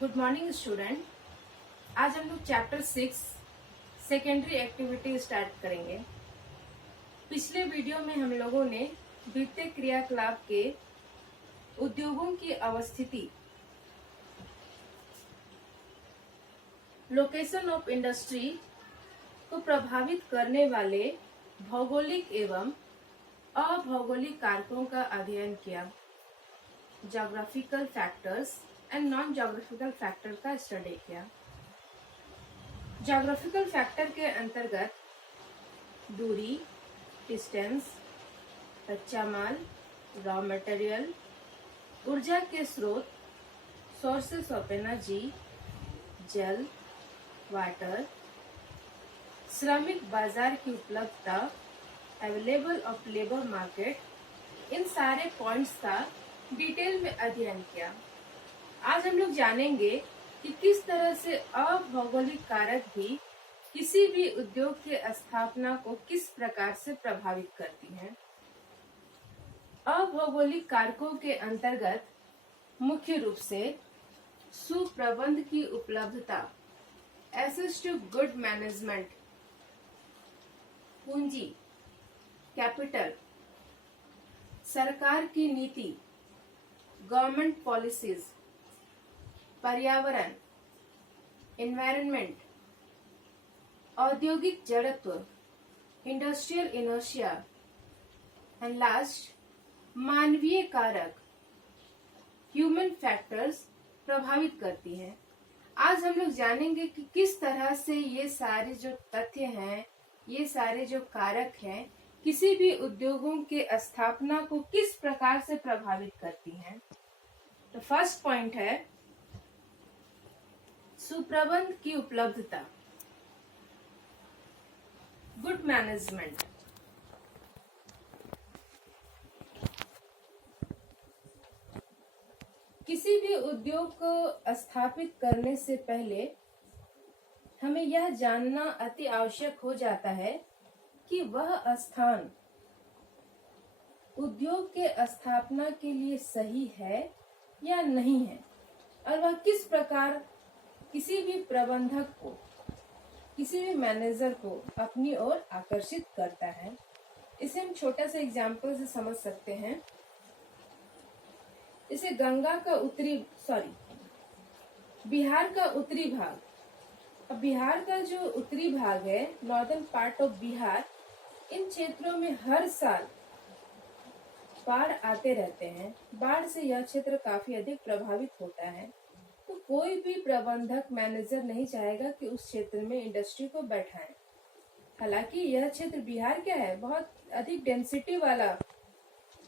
Good morning student. आज हम लोग चैप्टर 6 सेकेंडरी एक्टिविटी स्टार्ट करेंगे। पिछले वीडियो में हम लोगों ने वित्तीय क्रियाकलाप के उद्योगों की अवस्थिति, लोकेशन ऑफ इंडस्ट्री को प्रभावित करने वाले भौगोलिक एवं अभौगोलिक कारकों का अध्ययन किया। Geographical factors and non geographical factor का स्टडी किया। ज्योग्राफिकल फैक्टर के अंतर्गत दूरी, डिस्टेंस, कच्चा माल, रॉ मटेरियल, ऊर्जा के स्रोत, सोर्सेस ऑफ एनर्जी, जल, वाटर, श्रमिक बाजार की उपलब्धता, अवेलेबल ऑफ लेबर मार्केट, इन सारे पॉइंट्स का डिटेल में अध्ययन किया। आज हम लोग जानेंगे कि किस तरह से अभौगोलिक कारक भी किसी भी उद्योग के स्थापना को किस प्रकार से प्रभावित करती हैं। अभौगोलिक कारकों के अंतर्गत मुख्य रूप से सुप्रबंध की उपलब्धता, एक्सेस टू गुड मैनेजमेंट, पूंजी, कैपिटल, सरकार की नीति, गवर्नमेंट पॉलिसीज, पर्यावरण, एनवायरनमेंट, औद्योगिक जड़त्व, इंडस्ट्रियल इनर्शिया, एंड लास्ट मानवीय कारक, ह्यूमन फैक्टर्स प्रभावित करती हैं। आज हम लोग जानेंगे कि किस तरह से ये सारे जो तथ्य हैं, ये सारे जो कारक हैं, किसी भी उद्योगों के स्थापना को किस प्रकार से प्रभावित करती हैं। तो फर्स्ट पॉइंट है सुप्रबंध की उपलब्धता, गुड मैनेजमेंट। किसी भी उद्योग को स्थापित करने से पहले हमें यह जानना अति आवश्यक हो जाता है कि वह स्थान उद्योग के स्थापना के लिए सही है या नहीं है, और वह किस प्रकार किसी भी प्रबंधक को, किसी भी मैनेजर को अपनी ओर आकर्षित करता है। इसे हम छोटा सा एग्जाम्पल से समझ सकते हैं। इसे गंगा का बिहार का उत्तरी भाग, अब बिहार का जो उत्तरी भाग है, नॉर्दर्न पार्ट ऑफ बिहार, इन क्षेत्रों में हर साल बाढ़ आते रहते हैं। बाढ़ से यह क्षेत्र काफी अधिक प्रभावित होता है। तो कोई भी प्रबंधक, मैनेजर नहीं चाहेगा कि उस क्षेत्र में इंडस्ट्री को बैठाएं। हालांकि यह क्षेत्र बिहार क्या है, बहुत अधिक डेंसिटी वाला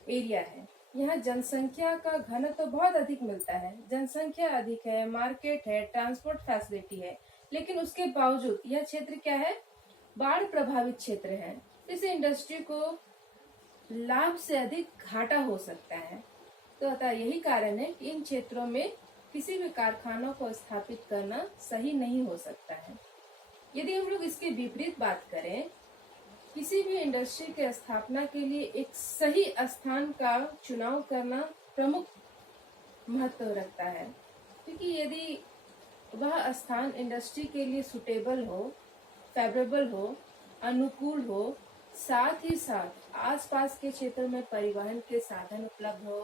एरिया है। यहाँ जनसंख्या का घनत्व तो बहुत अधिक मिलता है, जनसंख्या अधिक है, मार्केट है, ट्रांसपोर्ट फैसिलिटी है, लेकिन उसके बावजूद यह क्षेत्र क्या है, बाढ़ प्रभावित क्षेत्र है। इसे इंडस्ट्री को लाभ से अधिक घाटा हो सकता है। तो अतः यही कारण है कि इन क्षेत्रों में किसी भी कारखानों को स्थापित करना सही नहीं हो सकता है। यदि हम लोग इसके विपरीत बात करें, किसी भी इंडस्ट्री के स्थापना के लिए एक सही स्थान का चुनाव करना प्रमुख महत्व रखता है, क्योंकि यदि वह स्थान इंडस्ट्री के लिए सुटेबल हो, फेवरेबल हो, अनुकूल हो, साथ ही साथ आसपास के क्षेत्र में परिवहन के साधन उपलब्ध हो,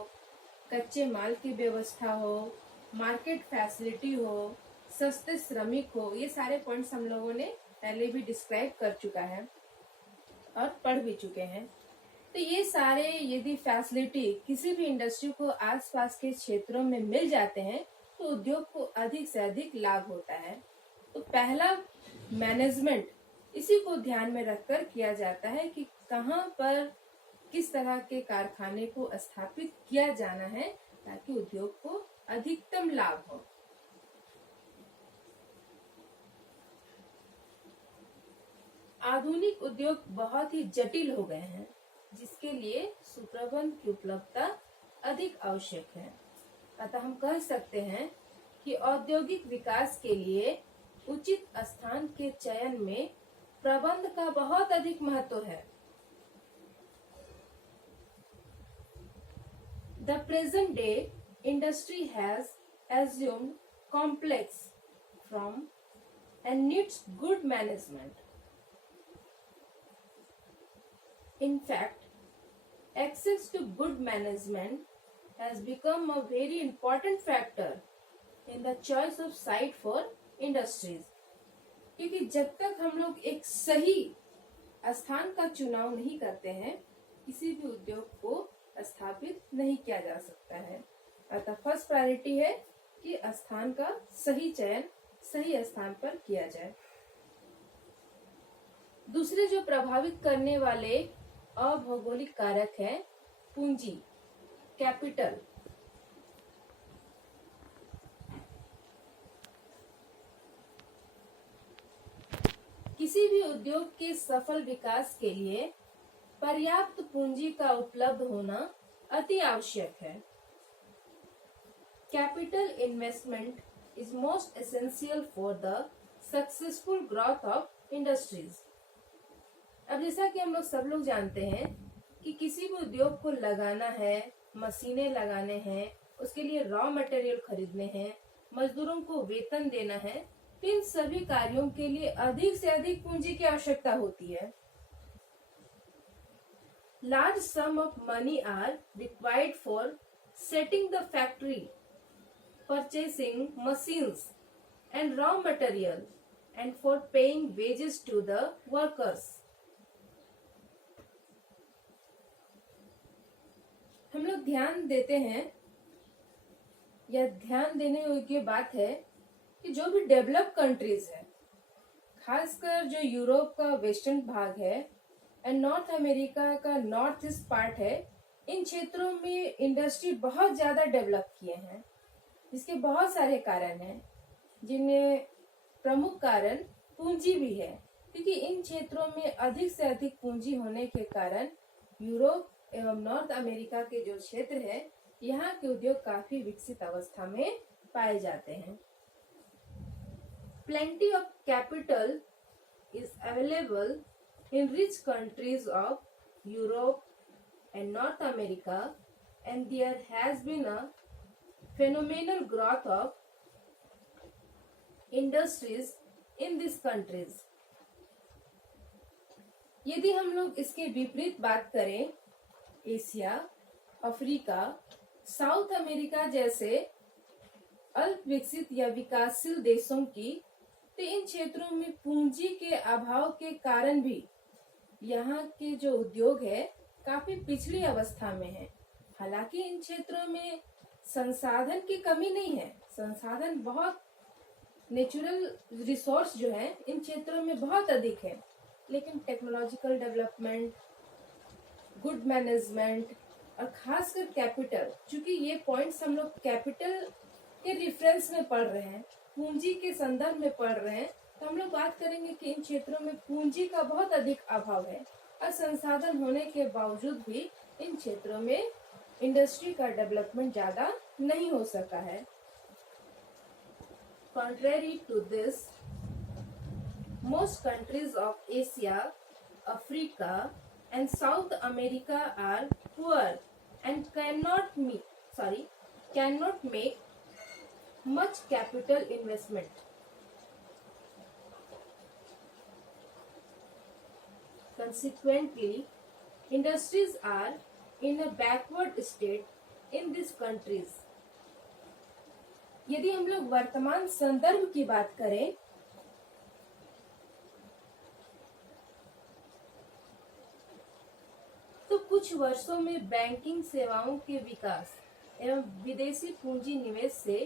कच्चे माल की व्यवस्था हो, मार्केट फैसिलिटी हो, सस्ते श्रमिक हो, ये सारे पॉइंट्स हम लोगों ने पहले भी डिस्क्राइब कर चुका है और पढ़ भी चुके हैं। तो ये सारे यदि फैसिलिटी किसी भी इंडस्ट्री को आसपास के क्षेत्रों में मिल जाते हैं तो उद्योग को अधिक से अधिक लाभ होता है। तो पहला मैनेजमेंट, इसी को ध्यान में रखकर किया जाता है कि कहाँ पर किस तरह के कारखाने को स्थापित किया जाना है ताकि उद्योग को अधिकतम लाभ हो। आधुनिक उद्योग बहुत ही जटिल हो गए हैं, जिसके लिए सुप्रबंध की उपलब्धता अधिक आवश्यक है। अतः हम कह सकते हैं कि औद्योगिक विकास के लिए उचित स्थान के चयन में प्रबंध का बहुत अधिक महत्व है। The present day industry has assumed complex from and needs good management. In fact, access to good management has become a very important factor in the choice of site for industries. क्योंकि जब तक हम लोग एक सही स्थान का चुनाव नहीं करते हैं, किसी भी उद्योग को स्थापित नहीं किया जा सकता है। अतः फर्स्ट प्रायोरिटी है कि स्थान का सही चयन सही स्थान पर किया जाए। दूसरे जो प्रभावित करने वाले अभौगोलिक कारक है पूंजी, कैपिटल। किसी भी उद्योग के सफल विकास के लिए पर्याप्त पूंजी का उपलब्ध होना अति आवश्यक है। Capital investment is most essential for the successful growth of industries. अब जैसा कि हम लोग सब लोग जानते हैं कि किसी भी उद्योग को लगाना है, मशीनें लगाने हैं, उसके लिए रॉ मटेरियल खरीदने हैं, मजदूरों को वेतन देना है, तो इन सभी कार्यों के लिए अधिक से अधिक पूंजी की आवश्यकता होती है। Large sum of money are required for setting the factory, purchasing machines and raw material and for paying wages to the workers. हम लोग ध्यान देते हैं या ध्यान देने योग्य बात है कि जो भी डेवलप कंट्रीज है, खासकर जो यूरोप का वेस्टर्न भाग है एंड नॉर्थ अमेरिका का नॉर्थ ईस्ट पार्ट है, इन क्षेत्रों में इंडस्ट्री बहुत ज्यादा डेवलप किए हैं, जिसके बहुत सारे कारण हैं, जिनमें प्रमुख कारण पूंजी भी है। क्योंकि इन क्षेत्रों में अधिक से अधिक पूंजी होने के कारण यूरोप एवं नॉर्थ अमेरिका के जो क्षेत्र है, यहाँ के उद्योग काफी विकसित अवस्था में पाए जाते हैं। Plenty of capital is available in rich countries of Europe and North America and there has been a phenomenal growth of industries in these countries. यदि हम लोग इसके विपरीत बात करें, एशिया, अफ्रीका, साउथ अमेरिका जैसे अल्प विकसित या विकासशील देशों की, तो इन क्षेत्रों में पूंजी के अभाव के कारण भी यहाँ के जो उद्योग है काफी पिछड़ी अवस्था में है। हालांकि इन क्षेत्रों में संसाधन की कमी नहीं है, संसाधन बहुत, नेचुरल रिसोर्स जो है इन क्षेत्रों में बहुत अधिक है, लेकिन टेक्नोलॉजिकल डेवलपमेंट, गुड मैनेजमेंट और खासकर कैपिटल, क्योंकि ये पॉइंट्स हम लोग कैपिटल के रिफरेंस में पढ़ रहे हैं, पूंजी के संदर्भ में पढ़ रहे हैं, तो हम लोग बात करेंगे कि इन क्षेत्रों में पूंजी का बहुत अधिक अभाव है और संसाधन होने के बावजूद भी इन क्षेत्रों में इंडस्ट्री का डेवलपमेंट ज्यादा नहीं हो सका है। Contrary to this, most countries of Asia, Africa, and South America are poor and cannot make much capital investment. Consequently, industries are in a backward state in these countries. यदि हम लोग वर्तमान संदर्भ की बात करें, तो कुछ वर्षों में बैंकिंग सेवाओं के विकास एवं विदेशी पूंजी निवेश से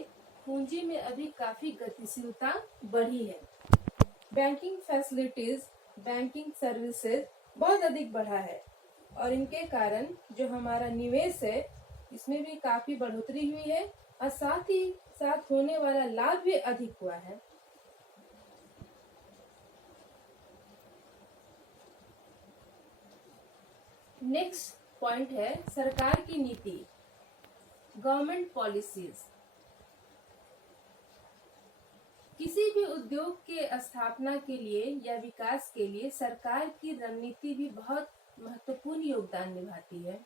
पूंजी में अभी काफी गतिशीलता बढ़ी है। बैंकिंग फैसिलिटीज, बैंकिंग सर्विसेज बहुत अधिक बढ़ा है और इनके कारण जो हमारा निवेश है इसमें भी काफी बढ़ोतरी हुई है और साथ ही साथ होने वाला लाभ भी अधिक हुआ है। नेक्स्ट पॉइंट है सरकार की नीति, गवर्नमेंट पॉलिसीज। किसी भी उद्योग के स्थापना के लिए या विकास के लिए सरकार की रणनीति भी बहुत महत्वपूर्ण योगदान निभाती है।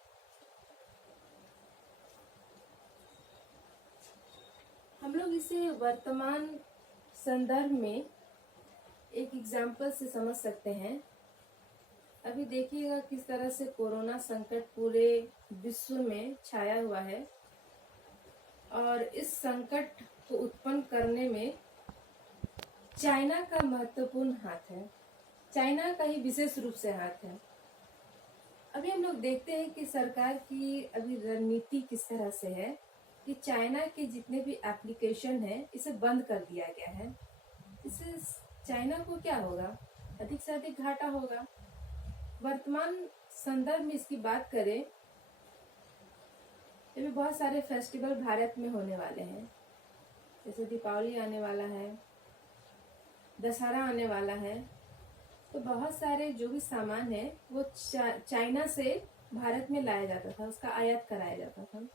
हम लोग इसे वर्तमान संदर्भ में एक एग्जाम्पल से समझ सकते हैं। अभी देखिएगा किस तरह से कोरोना संकट पूरे विश्व में छाया हुआ है और इस संकट को उत्पन्न करने में चाइना का महत्वपूर्ण हाथ है, चाइना का ही विशेष रूप से हाथ है। अभी हम लोग देखते हैं कि सरकार की अभी रणनीति किस तरह से है कि चाइना के जितने भी एप्लीकेशन है इसे बंद कर दिया गया है। इससे चाइना को क्या होगा, अधिक से अधिक घाटा होगा। वर्तमान संदर्भ में इसकी बात करें, अभी बहुत सारे फेस्टिवल भारत में होने वाले हैं, जैसे दीपावली आने वाला है, दशहरा आने वाला है। तो बहुत सारे जो भी सामान है वो चाइना से भारत में लाया जाता था, उसका आयात कराया जाता था।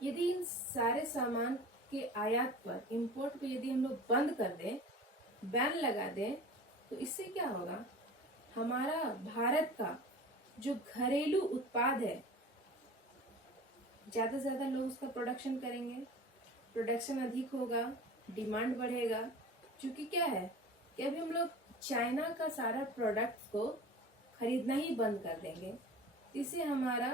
यदि इन सारे सामान के आयात पर, इंपोर्ट को यदि हम लोग बंद कर दें, बैन लगा दें, तो इससे क्या होगा, हमारा भारत का जो घरेलू उत्पाद है ज्यादा से ज्यादा लोग उसका प्रोडक्शन करेंगे, प्रोडक्शन अधिक होगा, डिमांड बढ़ेगा। क्योंकि क्या है कि अभी हम लोग चाइना का सारा प्रोडक्ट को खरीदना ही बंद कर देंगे, इससे हमारा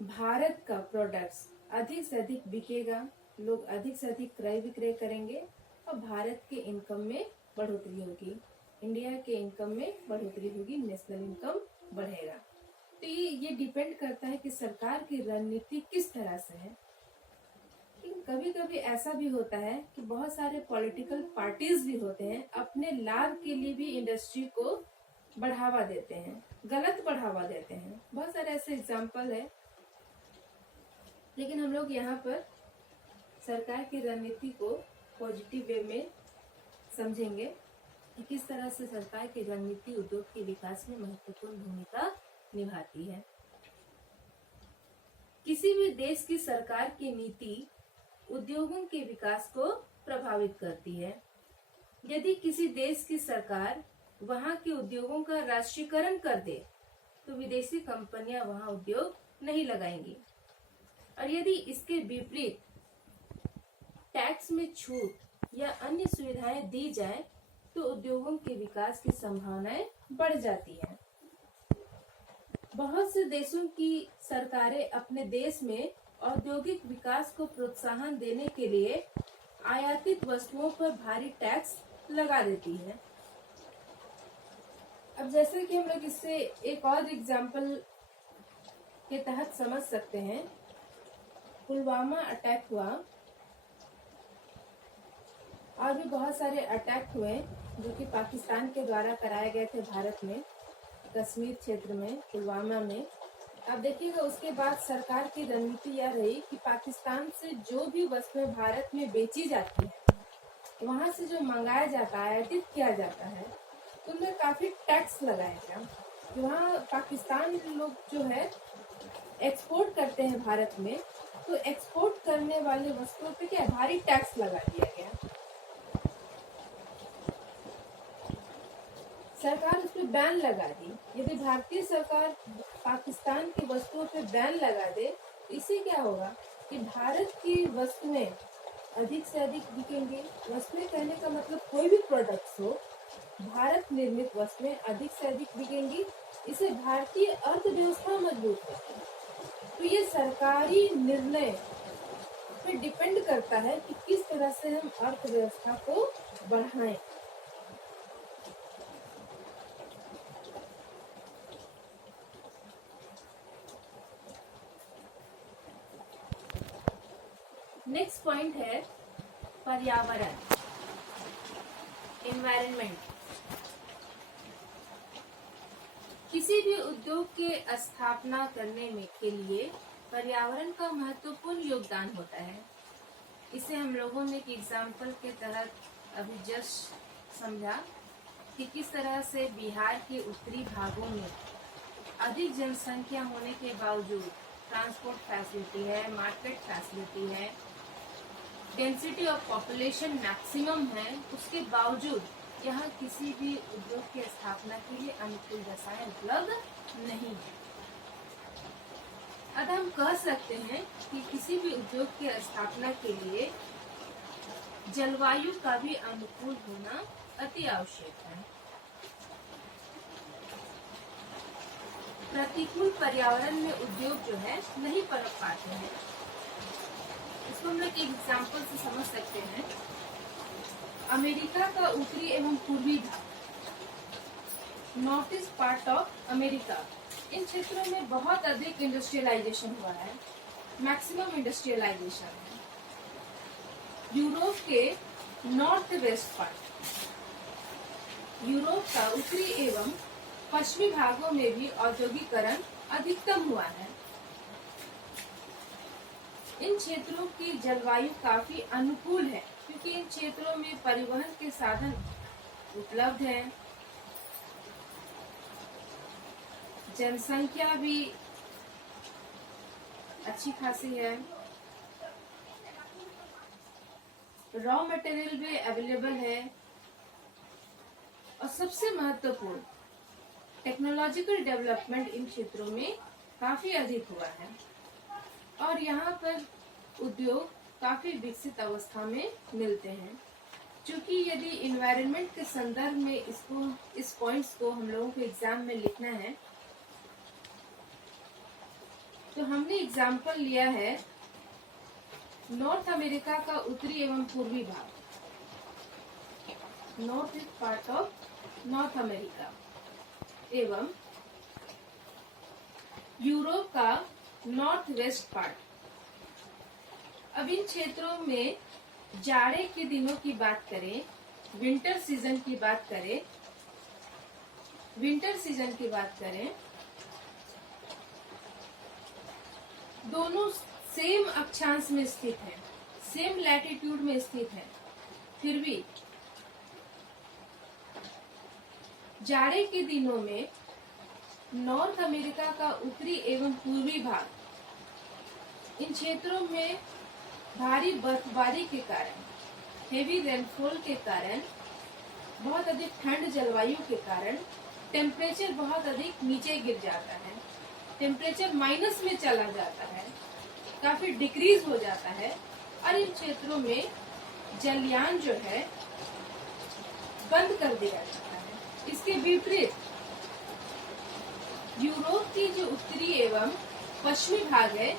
भारत का प्रोडक्ट्स अधिक से अधिक बिकेगा, लोग अधिक से अधिक क्रय विक्रय करेंगे और भारत के इनकम में बढ़ोतरी होगी, इंडिया के इनकम में बढ़ोतरी होगी, नेशनल इनकम बढ़ेगा। तो ये डिपेंड करता है कि सरकार की रणनीति किस तरह से है। कभी कभी ऐसा भी होता है कि बहुत सारे पॉलिटिकल पार्टीज भी होते हैं, अपने लाभ के लिए भी इंडस्ट्री को बढ़ावा देते हैं, गलत बढ़ावा देते हैं। बहुत सारे ऐसे एग्जाम्पल है। लेकिन हम लोग यहाँ पर सरकार की रणनीति को पॉजिटिव वे में समझेंगे कि किस तरह से सरकार की रणनीति उद्योग के विकास में महत्वपूर्ण भूमिका निभाती है। किसी भी देश की सरकार की नीति उद्योगों के विकास को प्रभावित करती है। यदि किसी देश की सरकार वहां के उद्योगों का राष्ट्रीयकरण कर दे तो विदेशी कंपनियां वहां उद्योग नहीं लगाएंगी, और यदि इसके विपरीत टैक्स में छूट या अन्य सुविधाएं दी जाए तो उद्योगों के विकास की संभावनाएं बढ़ जाती हैं। बहुत से देशों की सरकारें अपने देश में औद्योगिक विकास को प्रोत्साहन देने के लिए आयातित वस्तुओं पर भारी टैक्स लगा देती है। अब जैसे कि हम लोग इससे एक और एग्जाम्पल के तहत समझ सकते हैं, पुलवामा अटैक हुआ और भी बहुत सारे अटैक हुए जो कि पाकिस्तान के द्वारा कराए गए थे भारत में, कश्मीर क्षेत्र में, पुलवामा में। अब देखिएगा उसके बाद सरकार की रणनीति यह रही कि पाकिस्तान से जो भी वस्तुएं भारत में बेची जाती है, वहां से जो मंगाया जाता है, आयातित किया जाता है, उनमें काफी टैक्स लगाया गया। वहाँ पाकिस्तान लोग जो है एक्सपोर्ट करते हैं भारत में, तो एक्सपोर्ट करने वाले वस्तुओं पे क्या भारी टैक्स लगा दिया गया। सरकार उस पर बैन लगा दी। यदि भारतीय सरकार पाकिस्तान की वस्तुओं पे बैन लगा दे, इससे क्या होगा कि भारत की वस्तुएं अधिक से अधिक बिकेंगी। वस्तुएं कहने का मतलब कोई भी प्रोडक्ट्स हो, भारत निर्मित वस्तुएं अधिक से अधिक बिकेंगी, इससे भारतीय अर्थव्यवस्था मजबूत होगी। तो ये सरकारी निर्णय पे डिपेंड करता है कि किस तरह से हम अर्थव्यवस्था को बढ़ाएं। नेक्स्ट पॉइंट है पर्यावरण, एनवायरनमेंट। किसी भी उद्योग के स्थापना करने में के लिए पर्यावरण का महत्वपूर्ण योगदान होता है। इसे हम लोगों ने एक एग्जाम्पल के तहत अभी जस्ट समझा कि किस तरह से बिहार के उत्तरी भागों में अधिक जनसंख्या होने के बावजूद ट्रांसपोर्ट फैसिलिटी है, मार्केट फैसिलिटी है, डेंसिटी ऑफ पॉपुलेशन मैक्सिमम है, उसके बावजूद यहाँ किसी भी उद्योग की स्थापना के लिए अनुकूल दशाएं उपलब्ध नहीं है। अब हम कह सकते हैं कि किसी भी उद्योग की स्थापना के लिए जलवायु का भी अनुकूल होना अति आवश्यक है। प्रतिकूल पर्यावरण में उद्योग जो है नहीं पनप पाते हैं। इसको हम लोग एक एग्जाम्पल से समझ सकते हैं। अमेरिका का उत्तरी एवं पूर्वी भाग, north east part of America, इन क्षेत्रों में बहुत अधिक इंडस्ट्रियलाइजेशन हुआ है, मैक्सिमम इंडस्ट्रियलाइजेशन है। यूरोप के नॉर्थ वेस्ट पार्ट, यूरोप का उत्तरी एवं पश्चिमी भागों में भी औद्योगिकरण अधिकतम हुआ है। इन क्षेत्रों की जलवायु काफी अनुकूल है क्योंकि इन क्षेत्रों में परिवहन के साधन उपलब्ध है, जनसंख्या भी अच्छी खासी है, रॉ मटेरियल भी अवेलेबल है, और सबसे महत्वपूर्ण टेक्नोलॉजिकल डेवलपमेंट इन क्षेत्रों में काफी अधिक हुआ है और यहाँ पर उद्योग काफी विकसित अवस्था में मिलते हैं। क्योंकि यदि इन्वायरमेंट के संदर्भ में इस पॉइंट्स को हम लोगों को एग्जाम में लिखना है तो हमने एग्जाम्पल लिया है नॉर्थ अमेरिका का उत्तरी एवं पूर्वी भाग, north east part of north America, एवं यूरोप का नॉर्थ वेस्ट पार्ट। अब इन क्षेत्रों में जाड़े के दिनों की बात करें, विंटर सीजन की बात करें, दोनों सेम अक्षांश में स्थित है, सेम लैटिट्यूड में स्थित है, फिर भी जाड़े के दिनों में नॉर्थ अमेरिका का उत्तरी एवं पूर्वी भाग, इन क्षेत्रों में भारी बर्फबारी के कारण, हेवी रेनफॉल के कारण, बहुत अधिक ठंड जलवायु के कारण टेम्परेचर बहुत अधिक नीचे गिर जाता है, टेम्परेचर माइनस में चला जाता है, काफी डिक्रीज हो जाता है और इन क्षेत्रों में जलयान जो है बंद कर दिया जाता है। इसके विपरीत यूरोप की जो उत्तरी एवं पश्चिमी भाग है,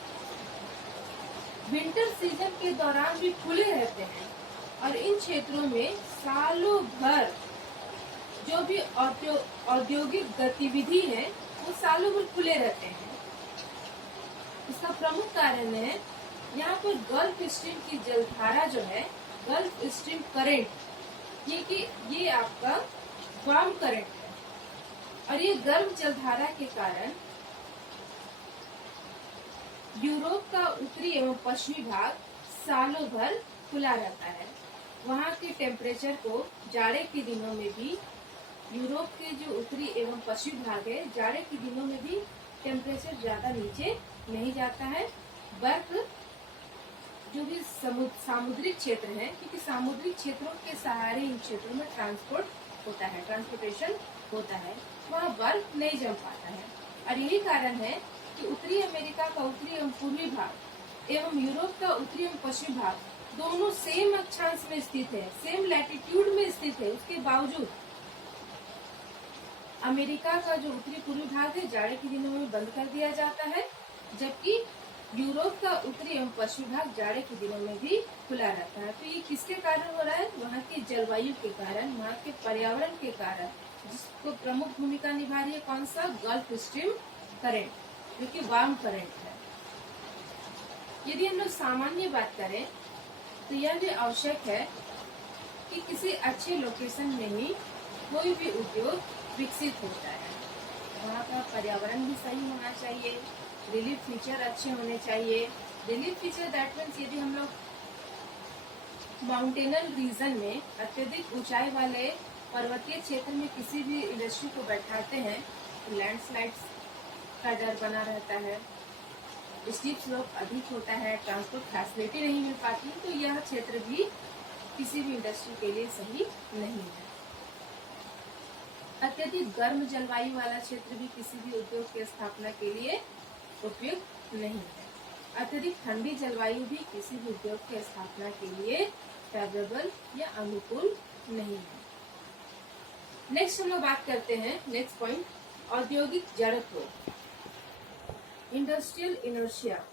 विंटर सीजन के दौरान भी खुले रहते हैं और इन क्षेत्रों में सालों भर जो भी औद्योगिक गतिविधि है वो सालों भर खुले रहते हैं। इसका प्रमुख कारण है यहाँ पर गल्फ स्ट्रीम की जलधारा जो है, गल्फ स्ट्रीम करंट, ये आपका वार्म करंट है और ये गर्म जलधारा के कारण यूरोप का उत्तरी एवं पश्चिमी भाग सालों भर खुला रहता है। वहाँ के टेम्परेचर को जाड़े के दिनों में भी, यूरोप के जो उत्तरी एवं पश्चिमी भाग है, जाड़े के दिनों में भी टेम्परेचर ज्यादा नीचे नहीं जाता है। बर्फ जो भी सामुद्रिक क्षेत्र है, क्योंकि सामुद्रिक क्षेत्रों के सहारे इन क्षेत्रों में ट्रांसपोर्टेशन होता है, वहाँ बर्फ नहीं जम पाता है और यही कारण है कि उत्तरी अमेरिका का उत्तरी एवं पूर्वी भाग एवं यूरोप का उत्तरी एवं पश्चिमी भाग दोनों सेम अक्षांश में स्थित है, सेम लैटिट्यूड में स्थित है। उसके बावजूद अमेरिका का जो उत्तरी पूर्वी भाग है जाड़े के दिनों में बंद कर दिया जाता है, जबकि यूरोप का उत्तरी एवं पश्चिमी भाग जाड़े के दिनों में भी खुला रहता है। तो ये किसके कारण हो रहा है? वहाँ की जलवायु के कारण, वहाँ के पर्यावरण के कारण, जिसको प्रमुख भूमिका निभा रही है कौन सा? गल्फ स्ट्रीम करंट, जो कि वार्म करंट है। यदि हम लोग सामान्य बात करें तो यह भी आवश्यक है कि किसी अच्छे लोकेशन में ही कोई भी उद्योग विकसित होता है। वहाँ का पर्यावरण भी सही होना चाहिए, रिलीफ फीचर अच्छे होने चाहिए। रिलीफ फीचर दैट मीन्स यदि हम लोग माउंटेनल रीजन में, अत्यधिक ऊंचाई वाले पर्वतीय क्षेत्र में किसी भी इंडस्ट्री को बैठाते हैं तो लैंडस्लाइड्स का डर बना रहता है, स्टीप स्लोप अधिक होता है, ट्रांसपोर्ट फैसिलिटी नहीं मिल पाती, तो यह क्षेत्र भी किसी भी इंडस्ट्री के लिए सही नहीं है। अत्यधिक गर्म जलवायु वाला क्षेत्र भी किसी भी उद्योग की स्थापना के लिए उपयुक्त नहीं है। अत्यधिक ठंडी जलवायु भी किसी भी उद्योग की स्थापना के लिए फेवरेबल या अनुकूल नहीं है। नेक्स्ट हम लोग बात करते हैं, नेक्स्ट पॉइंट, औद्योगिक जड़त्व, इंडस्ट्रियल इनर्शिया।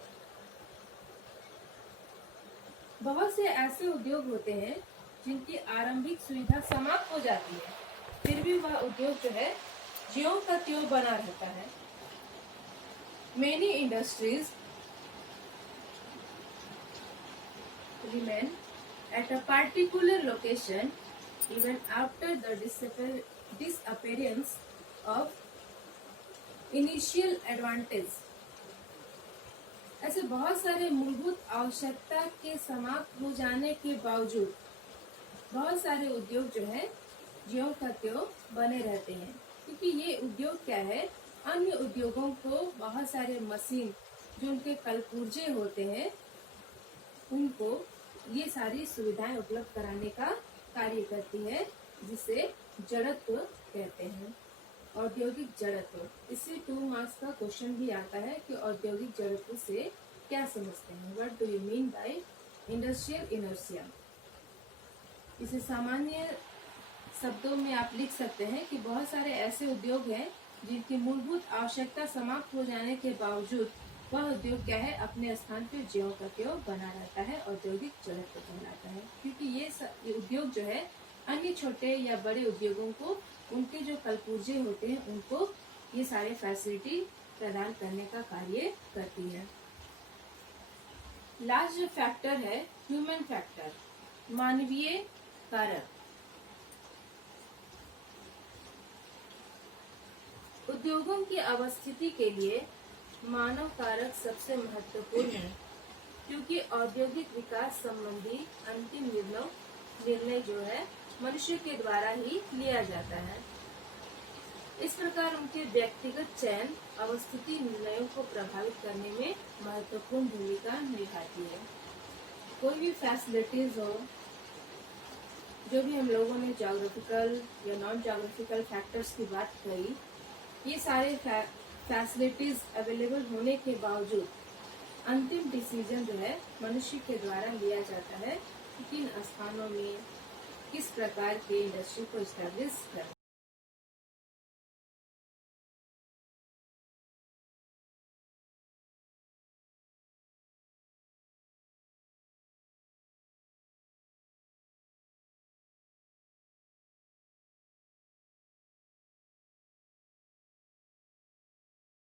बहुत से ऐसे उद्योग होते हैं जिनकी आरंभिक सुविधा समाप्त हो जाती है, फिर भी वह उद्योग जो है ज्यों का त्यों बना रहता है। Many industries remain at a particular location even after the disappearance of initial advantage। ऐसे बहुत सारे मूलभूत आवश्यकता के समाप्त हो जाने के बावजूद बहुत सारे उद्योग जो है ज्यों का त्यों बने रहते हैं, क्योंकि ये उद्योग क्या है, अन्य उद्योगों को बहुत सारे मशीन जो उनके कलपुर्जे होते हैं उनको ये सारी सुविधाएं उपलब्ध कराने का कार्य करती है, जिसे जड़त्व कहते हैं, औद्योगिक जड़त्व। इससे 2 मार्क्स का क्वेश्चन भी आता है कि औद्योगिक जड़त्व से क्या समझते हैं, what do you mean by industrial inertia. इसे सामान्य शब्दों में आप लिख सकते हैं कि बहुत सारे ऐसे उद्योग हैं जिनकी मूलभूत आवश्यकता समाप्त हो जाने के बावजूद वह उद्योग क्या है, अपने स्थान पर ज्यों का त्यों बना रहता है, औद्योगिक जड़त्व कहलाता है। क्योंकि ये उद्योग जो है अन्य छोटे या बड़े उद्योगों को उनके जो कलपुर्जे होते हैं उनको ये सारे फैसिलिटी प्रदान करने का कार्य करती है। लास्ट जो फैक्टर है ह्यूमन फैक्टर, मानवीय कारक। उद्योगों की अवस्थिति के लिए मानव कारक सबसे महत्वपूर्ण है, क्योंकि औद्योगिक विकास संबंधी अंतिम निर्णय जो है मनुष्य के द्वारा ही लिया जाता है। इस प्रकार उनके व्यक्तिगत चयन अवस्थिति निर्णयों को प्रभावित करने में महत्वपूर्ण भूमिका निभाती है। कोई भी फैसिलिटीज हो, जो भी हम लोगों ने ज्योग्राफिकल या नॉन ज्योग्राफिकल फैक्टर्स की बात करी, ये सारे फैसिलिटीज अवेलेबल होने के बावजूद अंतिम डिसीजन जो है मनुष्य के द्वारा लिया जाता है कि किन स्थानों में किस प्रकार के इंडस्ट्री को एस्टेब्लिश करना।